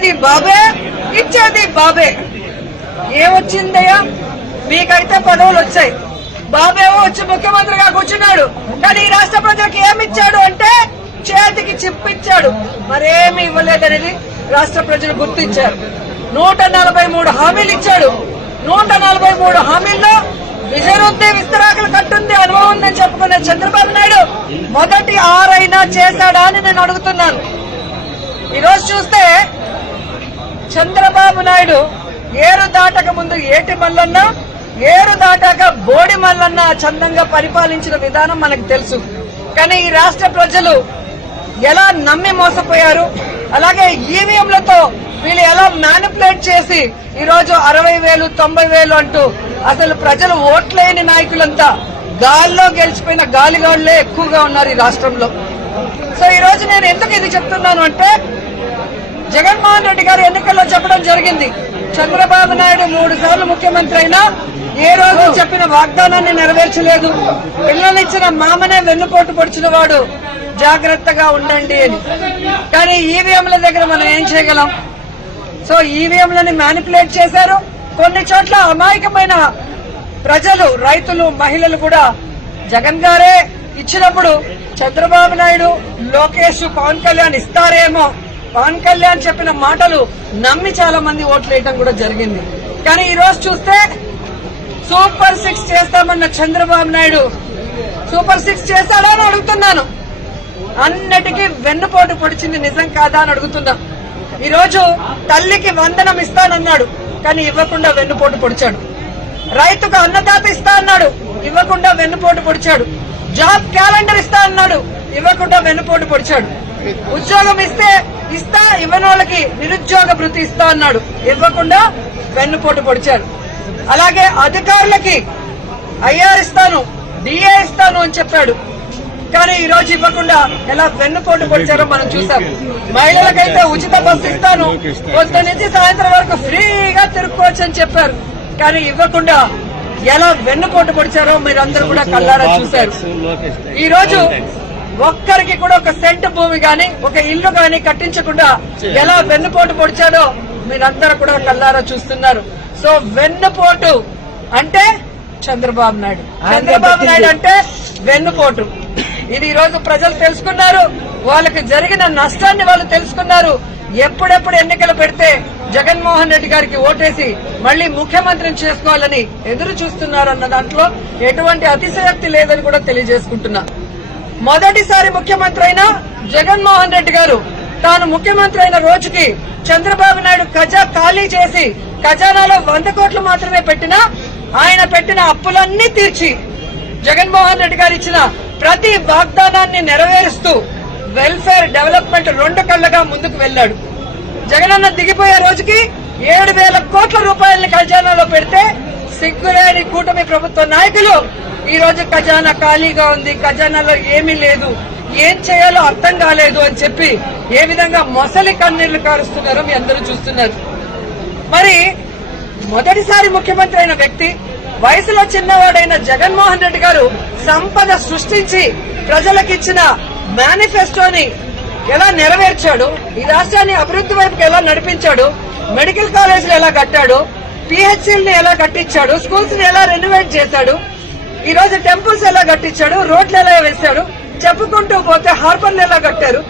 ఇచ్చేది బాబే ఇచ్చేది బాబే. ఏమొచ్చిందయ్యా? మీకైతే పదవులు వచ్చాయి బాబేమో వచ్చి ముఖ్యమంత్రిగా కూర్చున్నాడు. కానీ ఈ రాష్ట్ర ప్రజలకు ఏమిచ్చాడు అంటే చేతికి చిప్పిచ్చాడు. మరేమి ఇవ్వలేదనేది రాష్ట్ర ప్రజలు గుర్తించారు. నూట నలభై మూడు హామీలు ఇచ్చాడు. నూట నలభై మూడు హామీల్లో విజయరుద్ది విస్తరాకులు కట్టుంది అనుభవం ఉందని చెప్పుకునే చంద్రబాబు నాయుడు మొదటి ఆరైనా చేశాడా అని నేను అడుగుతున్నాను. ఈరోజు చూస్తే చంద్రబాబు నాయుడు ఏరు దాటక ముందు ఏటి మల్లన్న ఏరు దాటాక బోడి మల్లన్న చందంగా పరిపాలించిన విధానం మనకు తెలుసు. కానీ ఈ రాష్ట్ర ప్రజలు ఎలా నమ్మి మోసపోయారు? అలాగే ఈవీఎంలతో వీళ్ళు ఎలా మ్యానిపులేట్ చేసి ఈరోజు అరవై వేలు తొంభై వేలు అంటూ అసలు ప్రజలు ఓట్లేని నాయకులంతా గాల్లో గెలిచిపోయిన గాలిగాళ్ళే ఎక్కువగా ఉన్నారు ఈ రాష్ట్రంలో. సో ఈరోజు నేను ఎందుకు ఇది చెప్తున్నాను అంటే జగన్మోహన్ రెడ్డి గారు ఎన్నికల్లో చెప్పడం జరిగింది. చంద్రబాబు నాయుడు మూడు సార్లు ముఖ్యమంత్రి అయినా ఏ రోజు చెప్పిన వాగ్దానాన్ని నెరవేర్చలేదు. పిల్లలిచ్చిన మామనే వెన్నుపోటు పొడిచిన వాడు జాగ్రత్తగా ఉండండి అని. కానీ ఈవీఎంల దగ్గర మనం ఏం చేయగలం? సో ఈవీఎంలని మ్యానిపులేట్ చేశారు. కొన్ని చోట్ల అమాయకమైన ప్రజలు రైతులు మహిళలు కూడా జగన్ గారే ఇచ్చినప్పుడు చంద్రబాబు నాయుడు లోకేష్ పవన్ కళ్యాణ్ ఇస్తారేమో పవన్ కళ్యాణ్ చెప్పిన మాటలు నమ్మి చాలా మంది ఓట్లు వేయడం కూడా జరిగింది. కానీ ఈ రోజు చూస్తే సూపర్ సిక్స్ చేస్తామన్న చంద్రబాబు నాయుడు సూపర్ సిక్స్ చేస్తాడా అని అడుగుతున్నాను. అన్నిటికీ వెన్నుపోటు పొడిచింది నిజం కాదా అని అడుగుతున్నా. ఈ రోజు తల్లికి వందనం ఇస్తానన్నాడు కానీ ఇవ్వకుండా వెన్నుపోటు పొడిచాడు. రైతుకు అన్నదాత ఇస్తా అన్నాడు ఇవ్వకుండా వెన్నుపోటు పొడిచాడు. జాబ్ క్యాలెండర్ ఇస్తా అన్నాడు ఇవ్వకుండా వెన్నుపోటు పొడిచాడు. ఉద్యోగం ఇస్తే ఇస్తా ఇవ్వని వాళ్ళకి నిరుద్యోగ భృతి ఇస్తా అన్నాడు. ఇవ్వకుండా వెన్నుపోటు పొడిచారు అలాగే అధికారులకి ఐఆర్ ఇస్తాను డిఏ ఇస్తాను అని చెప్పాడు. కానీ ఈ రోజు ఇవ్వకుండా ఎలా వెన్నుపోటు పొడిచారో మనం చూసాం మహిళలకైతే ఉచిత బస్సు ఇస్తాను పొద్దు నుంచి సాయంత్రం వరకు ఫ్రీగా తిరుక్కోవచ్చు అని చెప్పారు. కానీ ఇవ్వకుండా ఎలా వెన్నుపోటు పొడిచారో మీరందరూ కూడా కళ్ళారా చూశారు. ఈ రోజు ఒక్కరికి కూడా ఒక సెంట్ భూమి గాని ఒక ఇల్లు గాని కట్టించకుండా ఎలా వెన్నుపోటు పొడిచాడో మీరందరూ కూడా కళ్ళారా చూస్తున్నారు. సో వెన్నుపోటు అంటే చంద్రబాబు నాయుడు. చంద్రబాబు నాయుడు అంటే వెన్నుపోటు. ఇది ఈ రోజు ప్రజలు తెలుసుకున్నారు. వాళ్ళకి జరిగిన నష్టాన్ని వాళ్ళు తెలుసుకున్నారు. ఎప్పుడెప్పుడు ఎన్నికలు పెడితే జగన్మోహన్ రెడ్డి గారికి ఓటేసి మళ్ళీ ముఖ్యమంత్రిని చేసుకోవాలని ఎదురు చూస్తున్నారు అన్న దాంట్లో ఎటువంటి అతిశయోక్తి లేదని కూడా తెలియజేసుకుంటున్నా. మొదటిసారి ముఖ్యమంత్రి అయిన జగన్మోహన్ రెడ్డి గారు తాను ముఖ్యమంత్రి అయిన రోజుకి చంద్రబాబు నాయుడు ఖజా ఖాళీ చేసి ఖజానాలో వంద కోట్లు మాత్రమే పెట్టినా ఆయన పెట్టిన అప్పులన్నీ తీర్చి జగన్మోహన్ రెడ్డి గారు ఇచ్చిన ప్రతి వాగ్దానాన్ని నెరవేరుస్తూ వెల్ఫేర్ డెవలప్మెంట్ రెండు కళ్ళగా ముందుకు వెళ్ళాడు జగనన్న దిగిపోయే రోజుకి ఏడు వేల కోట్ల రూపాయలని ఖజానాలో పెడితే సిగ్గులేని కూటమి ప్రభుత్వ నాయకులు ఈ రోజు ఖజానా ఖాళీగా ఉంది ఖజానాలో ఏమీ లేదు. ఏం చేయాలో అర్థం కాలేదు అని చెప్పి ఏ విధంగా మొసలి కన్నీళ్ళు కారుస్తున్నారో మీ అందరూ చూస్తున్నారు. మరి మొదటిసారి ముఖ్యమంత్రి అయిన వ్యక్తి వయసులో చిన్నవాడైన జగన్మోహన్ రెడ్డి గారు సంపద సృష్టించి ప్రజలకు ఇచ్చిన మేనిఫెస్టోని ఎలా నెరవేర్చాడు ఈ రాష్ట్రాన్ని అభివృద్ధి వైపుకి ఎలా నడిపించాడు మెడికల్ కాలేజీలు ఎలా కట్టాడు పిహెచ్సిల్ని ఎలా కట్టించాడు స్కూల్స్ని ఎలా రెనోవేట్ చేశాడు ఈ రోజు టెంపుల్స్ ఎలా కట్టించాడు? రోడ్లు ఎలా వేశాడు? చెప్పుకుంటూ పోతే హార్బర్లు ఎలా కట్టారు?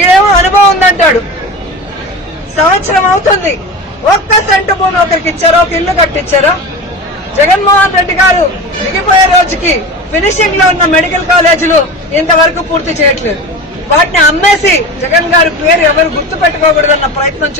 ఈడేమో అనుభవం ఉందంటాడు. సంవత్సరం అవుతుంది. ఒక్క సెంటు భూమి ఒకరికి ఇచ్చారో? ఒక ఇల్లు కట్టించారో? జగన్మోహన్ రెడ్డి గారు దిగిపోయే రోజుకి ఫినిషింగ్లో ఉన్న మెడికల్ కాలేజీలు ఇంతవరకు పూర్తి చేయట్లేదు. వాటిని అమ్మేసి జగన్ గారి పేరు ఎవరు గుర్తు పెట్టుకోకూడదన్న ప్రయత్నం